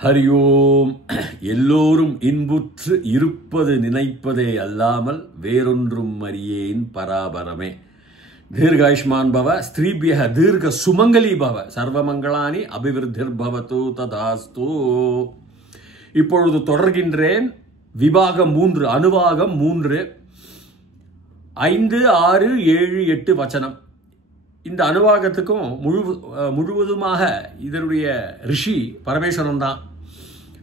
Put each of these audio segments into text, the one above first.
ஹரி ஓம். எல்லோரும் இன்புற்று இருப்பது நினைப்பதே அல்லாமல் வேறொன்றும் அறியேன் பராபரமே. தீர்காயுஷ்மான் பவ, ஸ்திரீபிய தீர்க்க சுமங்கலி பவ, சர்வமங்களானி அபிவிருத்திர்பவது ததாஸ்து. இப்பொழுது தொடர்கின்றேன். விபாகம் 3, அனுவாகம் 3, 5, 6, 7, 8 வச்சனம். இந்த அனுவாகத்துக்கும் முழுவதுமாக இதனுடைய ரிஷி பரமேஸ்வரன் தான்.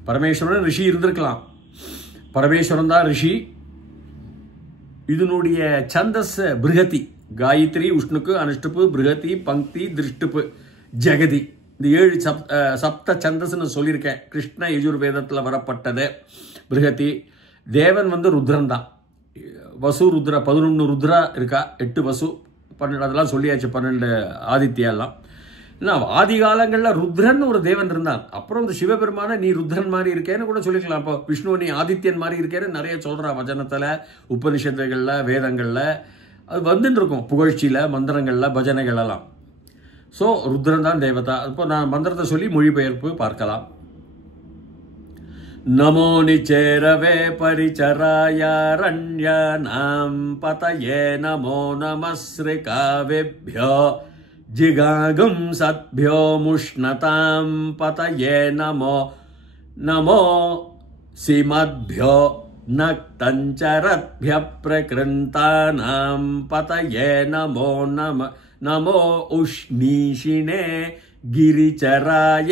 பரமேஸ்வரன் ரிஷி இருந்திருக்கலாம், பரமேஸ்வரன் தான் ரிஷி. இதனுடைய சந்தஸ் பிருகதி, காயத்ரி, உஷ்ணுக்கு, அனுஷ்டுப்பு, பிருகதி, பங்கி, திருஷ்டுப்பு, ஜெகதி. இந்த 7 சப்த சந்தஸ்ன்னு சொல்லியிருக்கேன். கிருஷ்ண யஜுர்வேதத்தில் வரப்பட்டது பிருகதி. தேவன் ருத்ரன் தான். வசு ருத்ரா, 11 ருத்ரா இருக்கா, 8 வசு, 12 அதெல்லாம் சொல்லியாச்சு, 12 ஆதித்யெல்லாம். ஏன்னா ஆதி காலங்களில் ருத்ரன் ஒரு தேவன் இருந்தான். அப்புறம் இந்த சிவபெருமான நீ ருத்ரன் மாதிரி இருக்கேன்னு கூட சொல்லிக்கலாம். இப்போ விஷ்ணு நீ ஆதித்யன் மாதிரி இருக்கேன்னு நிறைய சொல்கிறா வச்சனத்தில், உபனிஷத்துகளில், வேதங்களில் அது வந்துட்டு இருக்கும். புகழ்ச்சியில், மந்திரங்களில், பஜனைகளெல்லாம். ஸோ ருத்ரன் தான் தேவதா. இப்போ நான் மந்திரத்தை சொல்லி மொழிபெயர்ப்பு பார்க்கலாம். நமோ நிச்சேரவே பரிச்சராயாரண்யானாம் பதயே நமோ நமஸ்ரிகாவேப்யோ ஜிகாகும் சத்பியோ முஷ்ணதாம் பதயே நமோ நமோ சிமத்பியோ நக்தஞ்சரத்பிய பிரகிருந்தானாம் பதயே நமோ நமோ உஷ்ணீஷினே கிரிச்சராய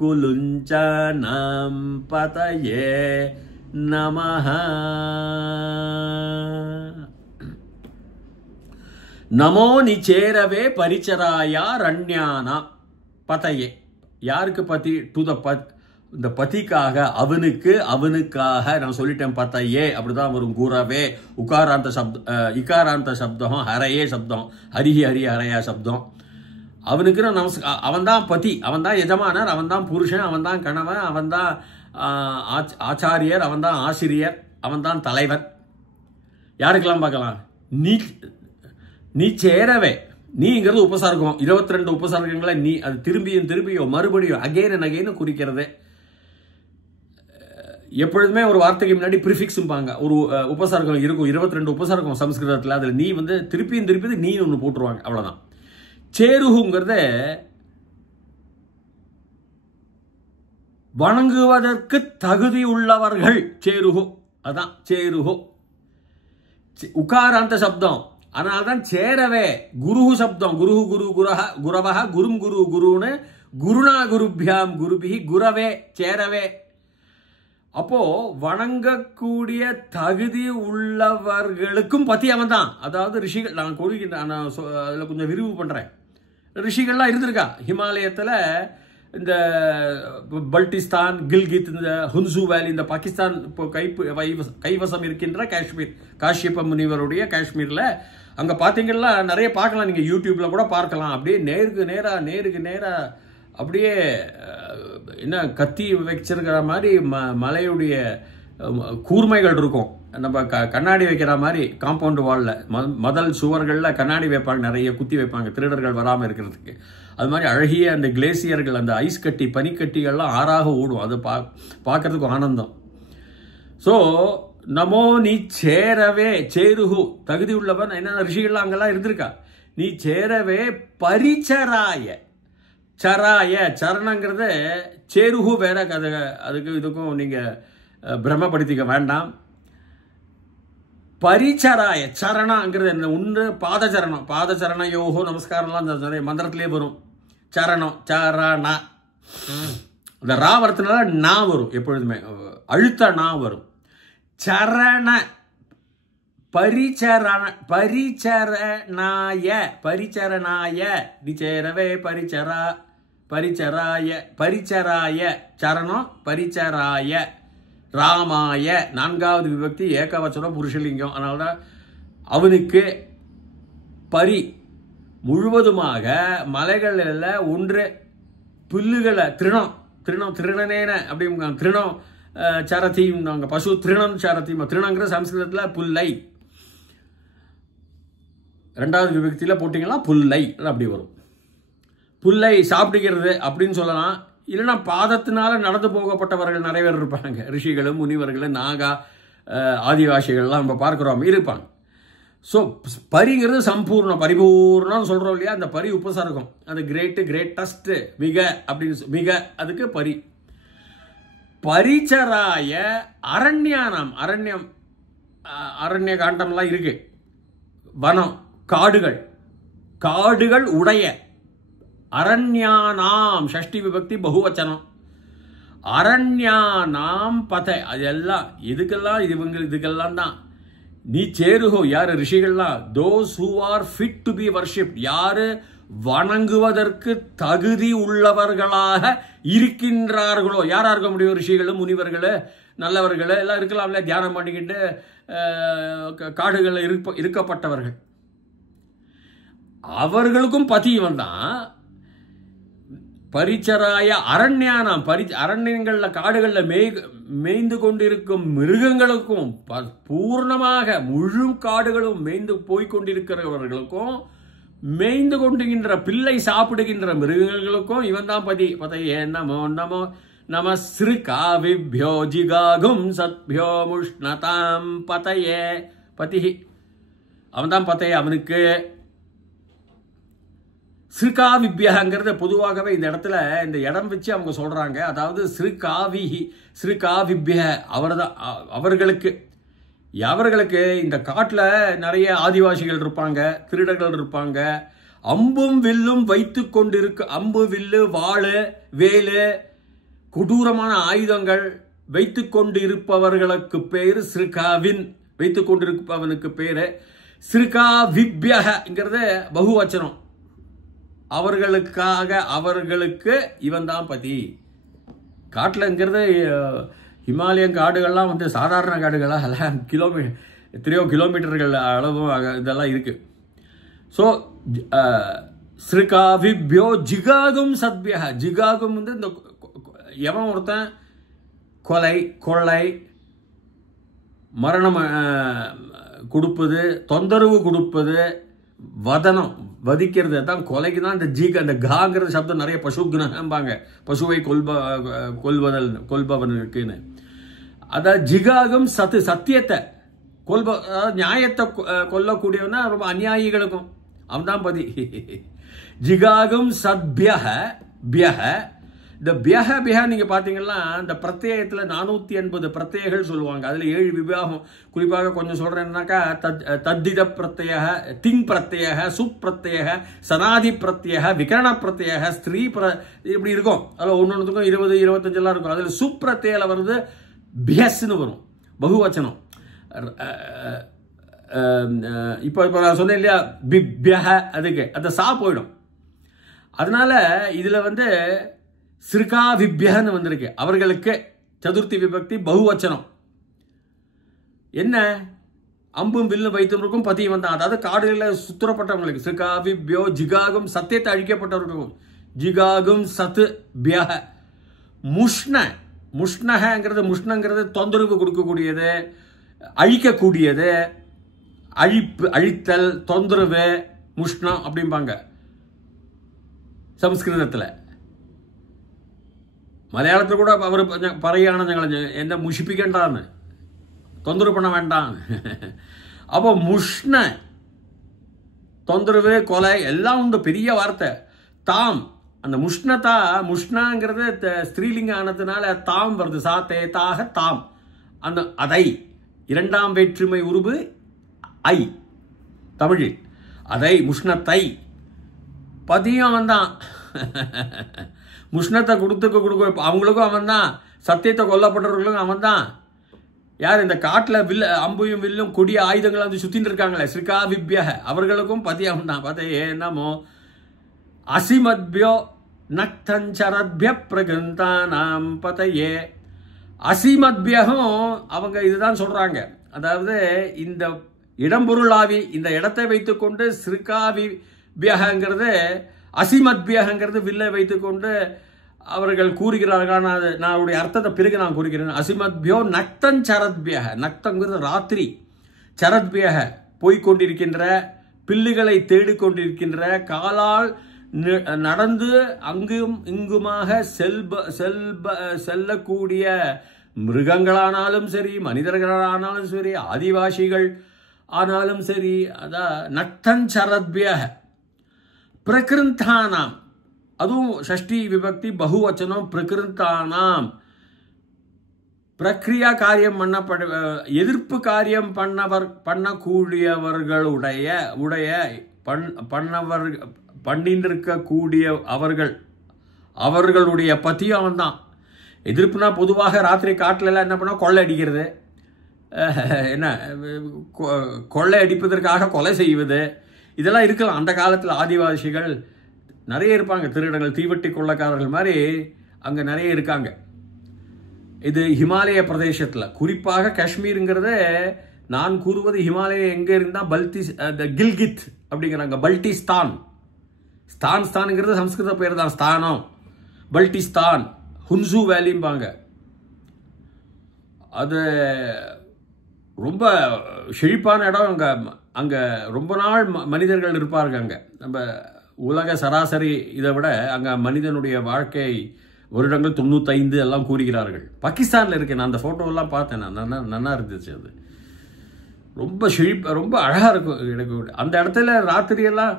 குலுஞ்சானாம் பதயே நமஹ. நமோ நிச்சேரவே பரிச்சராயா ரண்யானாம் பதயே. யாருக்கு பதி? டு த இந்த பதிக்காக, அவனுக்காக நான் சொல்லிட்டேன். பதயே அப்படிதான் வரும். குரவே உகாராந்த சப்தம், இகாராந்த சப்தம், ஹரையே சப்தம், ஹரிஹி ஹரி ஹரையா சப்தம். அவனுக்கு அவன் தான் பதி, அவன் தான் எஜமானர், அவன் தான் புருஷன், அவன் தான் கணவன், அவன் தான் ஆச்சாரியர், அவன் தான் ஆசிரியர், அவன் தான் தலைவன். யாருக்கெல்லாம் பார்க்கலாம்? நீ சேரவே, நீங்கிறது உபசர்க்கம். 22 உபசர்க்கங்களை நீ அது திரும்பியும் மறுபடியும் அகெயின் அண்ட் அகெயின் குறிக்கிறது. எப்பொழுதுமே ஒரு வார்த்தைக்கு முன்னாடி ப்ரிஃபிக்ஸும்பாங்க. ஒரு உபசர்க்கம் இருக்கும், 22 உபசர்க்கம் சம்ஸ்கிருதத்தில். அதில் நீ திருப்பி நீ ஒன்று போட்டுருவாங்க, அவ்வளோதான். சேருகுங்கிறத வணங்குவதற்கு தகுதி உள்ளவர்கள் சேருகு, அதான் சேருகு. உகாராந்த சப்தம், அதனால்தான் சேரவே. குருஹு சப்தம், குருஹு குரு குரஹ குரவஹ குரும் குரு குருன்னு குருணா குருபியாம் குருபிஹி குரவே சேரவே. அப்போ வணங்கக்கூடிய தகுதி உள்ளவர்களுக்கும் பத்தி அவன் தான். அதாவது ரிஷிகள், நான் கொடுக்கின்றேன், அதில் கொஞ்சம் விரிவு பண்றேன். ரிஷிகள்லாம் இருந்திருக்கா ஹிமாலயத்தில். இந்த பல்டிஸ்தான், கில்கித், இந்த ஹுன்சு வேலி, இந்த பாகிஸ்தான் இப்போ கைவசம் இருக்கின்ற காஷ்மீர், காஷ்யப முனிவருடைய காஷ்மீரில் அங்கே பார்த்தீங்கன்னா நிறைய பார்க்கலாம். நீங்கள் யூடியூப்பில் கூட பார்க்கலாம். அப்படியே நேருக்கு நேராக அப்படியே என்ன கத்தி வச்சிருக்கிற மாதிரி மலையுடைய கூர்மைகள் இருக்கும். நம்ம கண்ணாடி வைக்கிற மாதிரி காம்பவுண்ட் வாலில், மதல் சுவர்களில் கண்ணாடி வைப்பாங்க, நிறைய குத்தி வைப்பாங்க திருடர்கள் வராமல் இருக்கிறதுக்கு. அது மாதிரி அழகிய அந்த கிளேசியர்கள், அந்த ஐஸ் கட்டி, பனிக்கட்டிகள்லாம் ஆறாக ஓடும். அது பார்க்கறதுக்கு ஆனந்தம். ஸோ நமோ நீ சேரவே, சேருகு தகுதி உள்ளவன். என்ன ரிஷிகள்லாம் அங்கெல்லாம் இருந்திருக்கா. நீ சேரவே பரிச்சராய, சராய சரணங்கிறது சேருகு வேற. அதுக்கு இதுக்கும் நீங்கள் பிரம்மப்படுத்திக்க வேண்டாம். பரிச்சராய சரணங்கிறது என்ன? ஒன்று பாதச்சரணம், பாதச்சரண யோகோ நமஸ்காரம்லாம் நிறைய மந்திரத்திலே வரும். சரணம், சரண, இந்த ரா வரத்துனால நா வரும், எப்பொழுதுமே அழுத்த நா வரும். சரண பரிச்சரணாய நிச்சேரவே பரிச்சராய சரணம், பரிச்சராய ராமாய 4வது விபக்தி, ஏகவச்சனம், புருஷலிங்கம். அதனால்தான் அவனுக்கு பரி முழுவதுமாக மலைகளில் ஒன்று புல்லுகளை திருணனேன அப்படிங்க. திருணம் சரதிங்க, பசு திருணம் சரதி. திருணங்கிற சம்ஸ்கிருதத்தில் புல்லை, 2வது விபக்தியில் போட்டிங்கன்னா புல்லை அப்படி வரும். புல்லை சாப்பிடுகிறது அப்படின்னு சொல்லலாம். இல்லைன்னா பாதத்தினால நடந்து போகப்பட்டவர்கள் நிறைய பேர் இருப்பாங்க. ரிஷிகளும் முனிவர்களும் நாகா ஆதிவாசிகள்லாம் நம்ம பார்க்குறோம் இருப்பாங்க. ஸோ பரிங்கிறது சம்பூர்ணம் பரிபூர்ணம்னு சொல்கிறோம் இல்லையா, அந்த பரி உபசர்க்கம். அது கிரேட்டு கிரேட்டஸ்ட் மிக அப்படின்னு மிக அதுக்கு பரி. பரிச்சராய அரண்யானம் அரண்யம் அரண்ய காண்டம்லாம் இருக்கு. வனம் காடுகள் காடுகள் உடைய அரண்யானாம் ஷஷ்டி விபக்தி பகுவச்சனம். அரண்யானாம் பத அதெல்லாம் இதுக்கெல்லாம் இதுக்கெல்லாம் தான் நீ சேருகோ. யாரு ரிஷிகள்லாம் those who are fit to be worshipped, யாரு வணங்குவதற்கு தகுதி உள்ளவர்களாக இருக்கின்றார்களோ. யாரா இருக்க முடியும்? ரிஷிகளும் முனிவர்கள் நல்லவர்கள் எல்லாம் இருக்கலாம்ல, தியானம் பண்ணிக்கிட்டு காடுகளில் இருக்கப்பட்டவர்கள். அவர்களுக்கும் பதி வந்தான். பரிச்சராய அரண்யானம் அரண்யங்கள்ல காடுகள்ல மேய்ந்து கொண்டிருக்கும் மிருகங்களுக்கும் பூர்ணமாக முழு காடுகளும் மேய்ந்து போய்கொண்டிருக்கிறவர்களுக்கும் மேய்ந்து கொண்டுகின்ற பிள்ளை சாப்பிடுகின்ற மிருகங்களுக்கும் இவன் தான் பதி. பதையே நமோ நமோ நம ஸ்ருகாவிப்யோ ஜிகாகும் சத்யோ முஷ்ணதாம் பதையே பதி. அவன் தான் பதையே. அவனுக்கு ஸ்ருகாவிப்யங்கிறத பொதுவாகவே இந்த இடத்துல இந்த இடம் வச்சு அவங்க சொல்றாங்க. அதாவது ஸ்ருகாவிப்ய அவர்களுக்கு இந்த காட்டில் நிறைய ஆதிவாசிகள் இருப்பாங்க, திருடர்கள் இருப்பாங்க. அம்பும் வில்லும் வைத்து கொண்டிருக்க அம்பு வில்லு வாளு வேலு கொடூரமான ஆயுதங்கள் வைத்து கொண்டு இருப்பவர்களுக்கு பேரு ஸ்ருகாவின். வைத்து கொண்டிருப்பவனுக்கு பேரு ஸ்ருகாவிப்யங்கிறது பகுவச்சனம். அவர்களுக்கு இவன் தான் பதி. காட்டில்ங்கிறது ஹிமாலயன் காடுகள்லாம் வந்து சாதாரண காடுகளாக எல்லாம் எத்தனையோ கிலோமீட்டர்கள் அளவு இதெல்லாம் இருக்கு. ஸோ ஸ்ருகாவிப்யோ ஜிகாகும் சத்பிய. ஜிகாகும் வந்து இந்த எவன் ஒருத்தன் கொலை கொள்ளை மரணம் கொடுப்பது தொந்தரவு கொடுப்பது வதனம் வதிக்கிறது தான் கொலைக்கு தான் இந்த அந்த காங்கிற சப்தம் நிறைய பசுகுணம்பாங்க. பசுவை கொல்பவனுக்குன்னு. அதாவது ஜிகாகும் சத்தியத்தை நியாயத்தை கொல்லக்கூடியவனா ரொம்ப அநியாயிகளுக்கும் அவன் தான் பதி. ஜிகாகும் சத்பியஹ பியஹ. இந்த பியஹ நீங்க பாத்தீங்கன்னா இந்த பிரத்யேகத்துல 480 பிரத்யேகங்கள் சொல்லுவாங்க. அதுல 7 விபாகம். குறிப்பாக கொஞ்சம் சொல்றேன்னாக்கா தத்தித பிரத்யேக, திங் பிரத்யேக, சுப்பிரத்யேக, சனாதி பிரத்யேக, விகரண பிரத்யேக, ஸ்திரீ இப்படி இருக்கும். அதில் ஒன்னொன்னுக்கும் 20, 25 எல்லாம் இருக்கும். அதுல சுப்பிரத்யேல வருது பியஸ்ன்னு வரும் பகுவச்சனம். இப்போ நான் சொன்னேன் இல்லையா பிப்யஹ, அதுக்கு அந்த சா போயிடும். அதனால இதுல வந்து ஸ்ருகாவிப்யன்னு வந்திருக்கு. அவர்களுக்கு சதுர்த்தி விபக்தி பகுவச்சனம். என்ன அம்பும் வில்லும் வைத்தவருக்கும் பதி வந்தான். அதாவது காடுகளில் சுத்துறப்பட்டவங்களுக்கு ஸ்ருகாவிப்யோ ஜிகாகும் சத்தியத்தை அழிக்கப்பட்டவர்களுக்கும் ஜிகாகும் சத்து பியஹ. முஷ்ணங்கிறது தொந்தரவு கொடுக்கக்கூடியது, அழிக்கக்கூடியது, அழித்தல், தொந்தரவு, முஷ்ணம் அப்படிம்பாங்க சம்ஸ்கிருதத்தில். மலையாளத்தில் கூட அவர் പറയുകയാണ് ഞങ്ങൾ എന്നെ മുഷിപ്പിക്കേണ്ടാന്ന്, தொந்தரவு பண்ண வேண்டாம். அப்போ முஷ்ண தொந்தரவு கொலை எல்லாம் உண்டு. பெரிய வார்த்தை தாம். அந்த முஷ்ணாங்கிறது ஸ்திரீலிங்க ஆனதுனால தாம் வருது. சா தே தாக தாம். அந்த அதை இரண்டாம் வேற்றுமை உருவு ஐ தமிழில். அதை முஷ்ணத்தை பதியும் வந்தான். முஷ்ணத்தை கொடுக்க அவங்களுக்கும் அவன் தான். சத்தியத்தை கொல்லப்பட்டவர்களுக்கும் அவன் தான். யார் இந்த காட்டில் அம்புயும் வில்லும் கொடிய ஆயுதங்களை வந்து சுத்தின்னு இருக்காங்களே ஸ்ருகாவிப்ய, அவர்களுக்கும் பதி அவன் தான். பதையே நமோ அசிமத்பியோ நக்தஞ்சரத்பிய பிரகந்தானாம் பதையே. அசிமத்பியகும் அவங்க இதுதான் சொல்றாங்க. அதாவது இந்த இடம்பொருளாவி இந்த இடத்தை வைத்துக்கொண்டு ஸ்ருகாவிப்யங்கிறது அசிமத்பியங்கிறது வில்லை வைத்துக்கொண்டு அவர்கள் கூறுகிறார்கள். நான் அவருடைய அர்த்தத்தை பிறகு நான் கூறுகிறேன். அசிமத்பியோ நக்தன் சரத்பியக. நக்தங்கிறது ராத்திரி, சரத்பியக போய்கொண்டிருக்கின்ற, பில்லுகளை தேடிக்கொண்டிருக்கின்ற, காலால் நடந்து அங்கும் இங்குமாக செல்லக்கூடிய மிருகங்களானாலும் சரி, மனிதர்களானாலும் சரி, ஆதிவாசிகள் ஆனாலும் சரி, அதான் நக்தஞ்சரத்பிய பிரகிருந்தானாம், அதுவும் ஷஷ்டி விபக்தி பகுவச்சனம், பிரகிருந்தானாம், பிரக்ரியா காரியம் எதிர்ப்பு காரியம் பண்ணக்கூடியவர்களுடைய பண்ணிருக்கக்கூடிய அவர்களுடைய பத்தியும் அவன் தான். எதிர்ப்புனா பொதுவாக ராத்திரி காட்டில் எல்லாம் என்ன பண்ணா, கொள்ளை அடிக்கிறது, என்ன கொள்ளை அடிப்பதற்காக கொலை செய்வது, இதெல்லாம் இருக்கலாம். அந்த காலத்தில் ஆதிவாசிகள் நிறைய இருப்பாங்க, திருடர்கள், தீவட்டி கொள்ளைக்காரர்கள் மாதிரி அங்கே நிறைய இருக்காங்க. இது ஹிமாலய பிரதேசத்தில், குறிப்பாக காஷ்மீருங்கிறது நான் கூறுவது ஹிமாலயம் எங்கே இருந்தால் கில்கித் அப்படிங்கிறாங்க, பல்டிஸ்தான். ஸ்தான்ங்கிறது சம்ஸ்கிருத பேர் தான், ஸ்தானம், பல்டிஸ்தான், ஹுன்சு வேலிம்பாங்க. அது ரொம்ப செழிப்பான இடம். அங்கே ரொம்ப நாள் மனிதர்கள் இருப்பார்கள். அங்கே நம்ம உலக சராசரி இதை விட அங்கே மனிதனுடைய வாழ்க்கை வருடங்கள் 95 எல்லாம் கூறுகிறார்கள். பாகிஸ்தானில் இருக்கேன், நான் அந்த ஃபோட்டோவெல்லாம் பார்த்தேன், நான் நல்லா இருந்துச்சு. அது ரொம்ப ரொம்ப அழகாக இருக்கும் எனக்கு. அந்த இடத்துல ராத்திரியெல்லாம்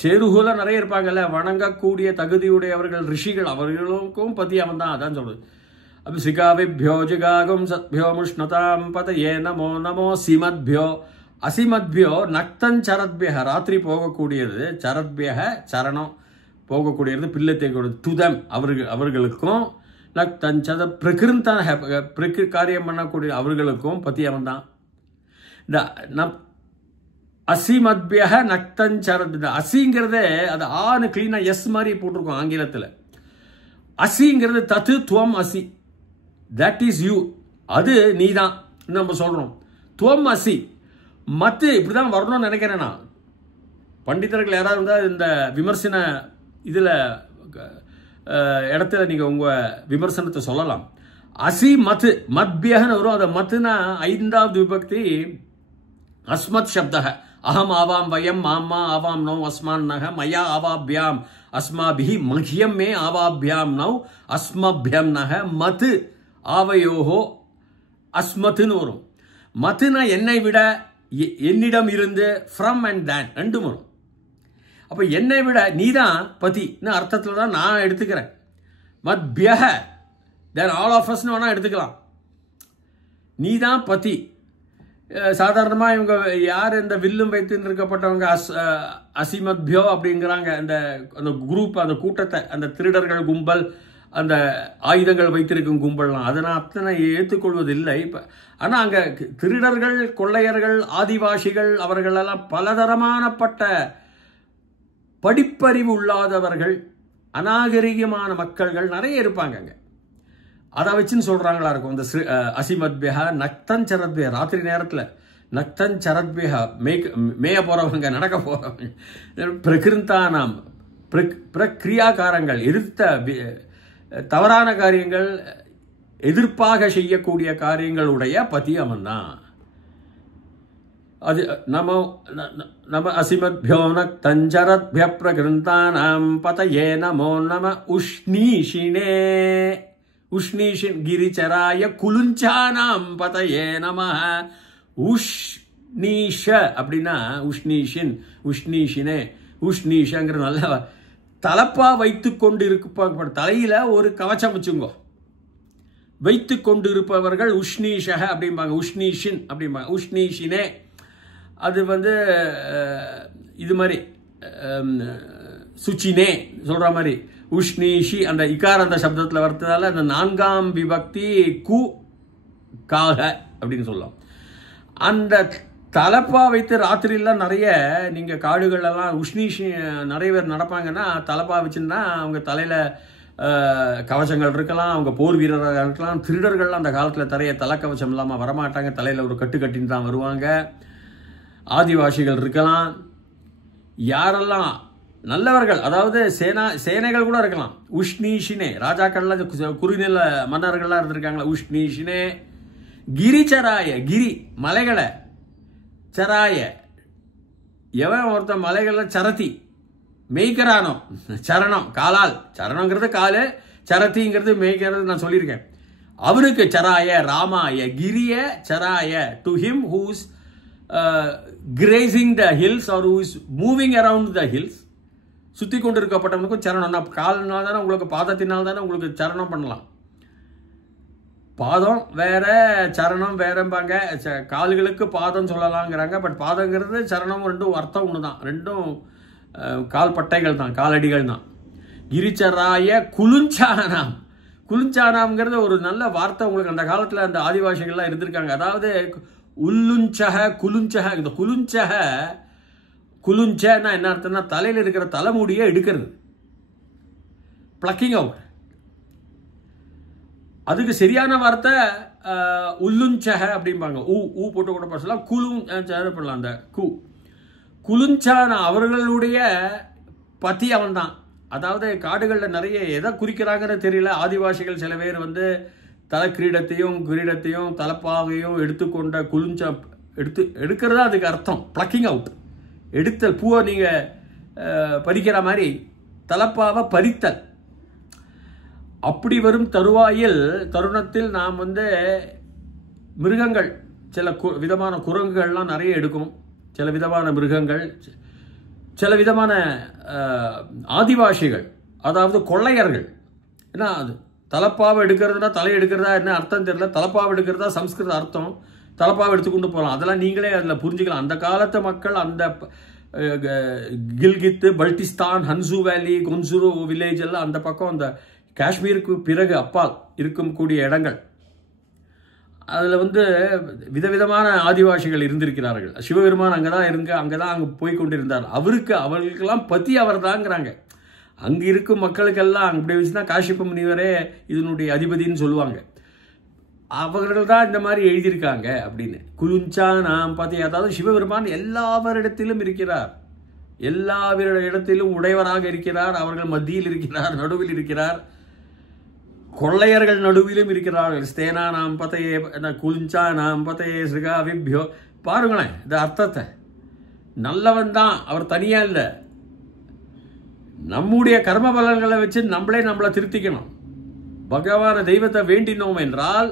சேருகுல நிறைய இருப்பாங்கல்ல, வணங்கக்கூடிய தகுதியுடையவர்கள், ரிஷிகள், அவர்களுக்கும் பத்தி அவன் தான். அதான் சொல்றது, அபிசிகாவிபியோ ஜிகாகும் சத்பியோ முஷ்ணதாம் பதயே நமோ நமோ சிமத்பியோ அசிமத்பியோ நக்தஞ்சரத்பிய, ராத்திரி போகக்கூடியது, சரத்பிய சரணம் போகக்கூடியது, பிள்ளத்தை துதம் அவர்களுக்கும், நக்தஞ்சத பிரகிருந்த காரியம் பண்ணக்கூடிய அவர்களுக்கும் பத்தி அவன் தான். இந்த அசிமத்பிய நக்தஞ்சரத், அசிங்கிறது அது ஆனு கிளீனா எஸ் மாதிரி போட்டிருக்கோம் ஆங்கிலத்தில். அசிங்கிறது தத்து துவம் அசி, தட் இஸ் யூ, அது நீ தான் நம்ம சொல்றோம். துவம் அசி மத்து, இப்படிதான் வரணும்னு நினைக்கிறேன் நான். பண்டிதர்கள் யாராவது இருந்தால் இந்த விமர்சன இதில் இடத்துல நீங்கள் உங்கள் விமர்சனத்தை சொல்லலாம். அசி மத்து, மத்பியகன்னு வரும். அதை மத்துனா 5வது விபக்தி அஸ்மத் சப்தக, அகம் ஆவாம் வயம் மாமா ஆவாம் நௌ அஸ்மான் நக மயா ஆவாபியாம் அஸ்மாபிஹி மஹ்யம் மே ஆவாபியாம் நௌ அஸ்மபியம் நக மத்து ஆவையோஹோ அஸ்மத்துன்னு வரும். மத்துனா என்னை விட, என்னிடம் இருந்து, ஃப்ரம் அண்ட் தேன் ரெண்டும் வரும். அப்போ என்னை விட நீதான் பத்தின்னு அர்த்தத்தில் தான் நான் எடுத்துக்கிறேன். மத்பியக தேன் ஆல் ஆஃப் அஸ்னு வேணா எடுத்துக்கலாம். நீதான் பத்தி. சாதாரணமாக இவங்க யார் இந்த வில்லும் வைத்து இருக்கப்பட்டவங்க அசிமத்பியோ அப்படிங்கிறாங்க. அந்த குரூப், அந்த கூட்டத்தை, அந்த திருடர்கள் கும்பல், அந்த ஆயுதங்கள் வைத்திருக்கும் கும்பல்லாம், அதை நான் அத்தனை ஏற்றுக்கொள்வதில்லை. இப்போ ஆனால் அங்கே திருடர்கள், கொள்ளையர்கள், ஆதிவாசிகள், அவர்களெல்லாம் பலதரமானப்பட்ட படிப்பறிவு இல்லாதவர்கள், அநாகரிகமான மக்கள்கள் நிறைய இருப்பாங்க அங்கே. அதை வச்சுன்னு சொல்றாங்களா இருக்கும். இந்த அசிமத்பியா நக்தஞ்சரத்பியா, ராத்திரி நேரத்தில் நக்தஞ்சரத்பியா, மேய போறவங்க, நடக்க போறவங்க, பிரகிருந்தானாம் பிரக்ரியாகாரங்கள், தவறான காரியங்கள், எதிர்ப்பாக செய்யக்கூடிய காரியங்களுடைய பதி அவன் தான். அது நம அசிமத்பியோ நக்தஞ்சரத்பிய பிரகிருந்தானாம் பதயே நமோ நம உஷ்ணீஷினே, உஷ்ணீஷின் கிரிச்சராய குலுஞ்சானாம் பதயே நம. உஷ்ணீஷ அப்படின்னா உஷ்ணீஷின், உஷ்ணீஷினே, உஷ்ணீஷங்கிறது நல்ல தலப்பா வைத்து கொண்டு இருக்க, தலையில ஒரு கவச்சம் வச்சுங்கோ, வைத்து கொண்டு இருப்பவர்கள் உஷ்ணீஷக அப்படிம்பாங்க, உஷ்ணீஷின் அப்படிம்பாங்க, உஷ்ணீஷினே. அது இது மாதிரி சுச்சினே சொல்ற மாதிரி உஷ்ணீஷி, அந்த இக்கார அந்த சப்தத்தில் வரதுனால அந்த 4ஆம் விபக்தி கு காக அப்படின்னு சொல்லலாம். அந்த தலப்பா வைத்து ராத்திரிலாம் நிறைய நீங்கள் காடுகள்லாம் உஷ்ணீஷி நிறைய பேர் நடப்பாங்கன்னா, தலப்பா வச்சுன்னா அவங்க தலையில் கவசங்கள் இருக்கலாம், அவங்க போர் வீரராக இருக்கலாம். திருடர்கள்லாம் அந்த காலத்தில் நிறைய தலைக்கவசம் இல்லாமல் வரமாட்டாங்க, தலையில் ஒரு கட்டு கட்டின்னு தான் வருவாங்க. ஆதிவாசிகள் இருக்கலாம். யாரெல்லாம் நல்லவர்கள், அதாவது சேனைகள் கூட இருக்கலாம். உஷ்ணீஷினே, ராஜாக்கள்லாம் குறுநில மன்னர்கள்லாம் இருந்திருக்காங்களா, உஷ்ணீஷினே. கிரிச்சராய, கிரி மலைகளை, சராய எவன் ஒருத்தன் மலைகள்ல சரதி மேய்க்கிறானோ, சரணம் காலால், சரணங்கிறது காலு, சரதிங்கிறது மேய்க்கிறது நான் சொல்லியிருக்கேன். அவனுக்கு சராய ராமாய கிரிய சராய, to him whose grazing the hills or whose moving around the hills, சுத்தி கொண்டு இருக்கப்பட்டவனுக்கும் சரணம். கால்னால தானே உங்களுக்கு, பாதத்தினால் தானே உங்களுக்கு சரணம் பண்ணலாம். பாதம் வேற, சரணம் வேறம்பாங்க. கால்களுக்கு பாதம் சொல்லலாங்கிறாங்க. பட் பாதங்கிறது சரணம் ரெண்டும் அர்த்தம் ஒன்று தான். ரெண்டும் கால் பட்டைகள் தான், காலடிகள் தான். கிரிச்சராய குலுஞ்சானாம். குலுஞ்சானாம்ங்கிறது ஒரு நல்ல வார்த்தை. உங்களுக்கு அந்த காலத்தில் அந்த ஆதிவாசிகள்லாம் இருந்திருக்காங்க. அதாவது உள்ளுஞ்சக குலுஞ்சக. இந்த குலுஞ்சக குலுஞ்சன்னா என்ன அர்த்தம்னா தலையில் இருக்கிற தலைமுடியை எடுக்கிறது, பிளக்கிங் அவுட். அதுக்கு சரியான வார்த்தை உள்ளுஞ்சக அப்படிம்பாங்க. ஊ போட்டு கூட பேசலாம், குலுஞ்சலாம். அந்த குலுஞ்சான அவர்களுடைய பத்தி அவன் தான். அதாவது காடுகளில் நிறைய எதை குறிக்கிறாங்கன்னு தெரியல. ஆதிவாசிகள் சில பேர் வந்து தலை கிரீடத்தையும் தலைப்பாகையும் எடுத்துக்கொண்ட குலுஞ்சா எடுக்கிறதா அதுக்கு அர்த்தம். பிளக்கிங் அவுட், எடுத்தல். பூவை நீங்கள் பறிக்கிற மாதிரி தலைப்பாவை பறித்தல். அப்படி வரும் தருணத்தில் நாம் வந்து மிருகங்கள், சில விதமான குரங்குகள்லாம் நிறைய எடுக்கும், சில விதமான மிருகங்கள், சில விதமான ஆதிவாசிகள், அதாவது கொள்ளையர்கள். ஏன்னா அது தலைப்பாவை எடுக்கிறதுனா, தலை எடுக்கிறதா என்ன அர்த்தம் தெரியல. தலைப்பாவை எடுக்கிறதா சம்ஸ்கிருத அர்த்தம். தலைப்பாவை எடுத்துக்கொண்டு போகலாம். அதெல்லாம் நீங்களே அதில் புரிஞ்சுக்கலாம். அந்த காலத்து மக்கள் அந்த கில்கித்து, பல்டிஸ்தான், ஹன்சு வேலி, கொன்சுரு வில்லேஜ் எல்லாம் அந்த பக்கம், அந்த காஷ்மீருக்கு பிறகு அப்பால் இருக்கக்கூடிய இடங்கள், அதில் வந்து விதவிதமான ஆதிவாசிகள் இருந்திருக்கிறார்கள். சிவபெருமான் அங்கே போய் கொண்டிருந்தார். அவர்களுக்கெல்லாம் பத்தி அவர் தாங்கிறாங்க. அங்கே இருக்கும் மக்களுக்கெல்லாம் அப்படி வச்சுன்னா காஷ்யப முனிவரே இதனுடைய அதிபதினு சொல்லுவாங்க. அவர்கள் தான் இந்த மாதிரி எழுதியிருக்காங்க அப்படின்னு. குலுஞ்சா நாம் பார்த்தி, அதாவது சிவபெருமான் எல்லாவரிடத்திலும் இருக்கிறார், எல்லாவிடத்திலும் உடையவராக இருக்கிறார். அவர்கள் மத்தியில் இருக்கிறார், நடுவில் இருக்கிறார், கொள்ளையர்கள் நடுவிலும் இருக்கிறார்கள். ஸ்தேனா நாம் பதையே, குலுஞ்சா நாம் பதையே ஸ்ரீகா விப்யோ. பாருங்களேன் இந்த அர்த்தத்தை. நல்லவன் தான், அவர் தனியா இல்லை. நம்முடைய கர்ம பலன்களை வச்சு நம்மளை திருத்திக்கணும். பகவான தெய்வத்தை வேண்டினோம் என்றால்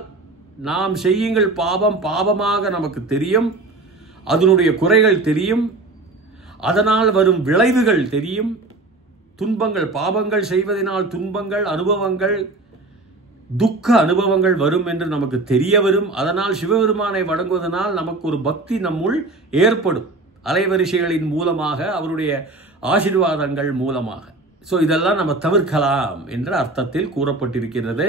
நாம் செய்யுங்கள் பாவம் பாவமாக நமக்கு தெரியும், அதனுடைய குறைகள் தெரியும், அதனால் வரும் விளைவுகள் தெரியும். துன்பங்கள், பாவங்கள் செய்வதனால் துன்பங்கள், அனுபவங்கள், துக்க அனுபவங்கள் வரும் என்று நமக்கு தெரிய வரும். அதனால் சிவபெருமானை வணங்குவதனால் நமக்கு ஒரு பக்தி நம்முள் ஏற்படும், அலைவரிசைகளின் மூலமாக, அவருடைய ஆசீர்வாதங்கள் மூலமாக. ஸோ இதெல்லாம் நம்ம தவிர்க்கலாம் என்ற அர்த்தத்தில் கூறப்பட்டிருக்கிறது.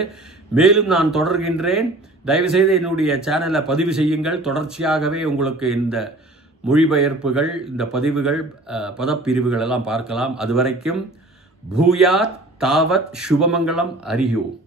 மேலும் நான் தொடர்கின்றேன். தயவுசெய்து என்னுடைய சேனலை பதிவு செய்யுங்கள். தொடர்ச்சியாகவே உங்களுக்கு இந்த மொழிபெயர்ப்புகள், இந்த பதிவுகள், பதப்பிரிவுகள் எல்லாம் பார்க்கலாம். அதுவரைக்கும் பூயாத் தாவத் சுபமங்கலம். ஹரி ஓம்.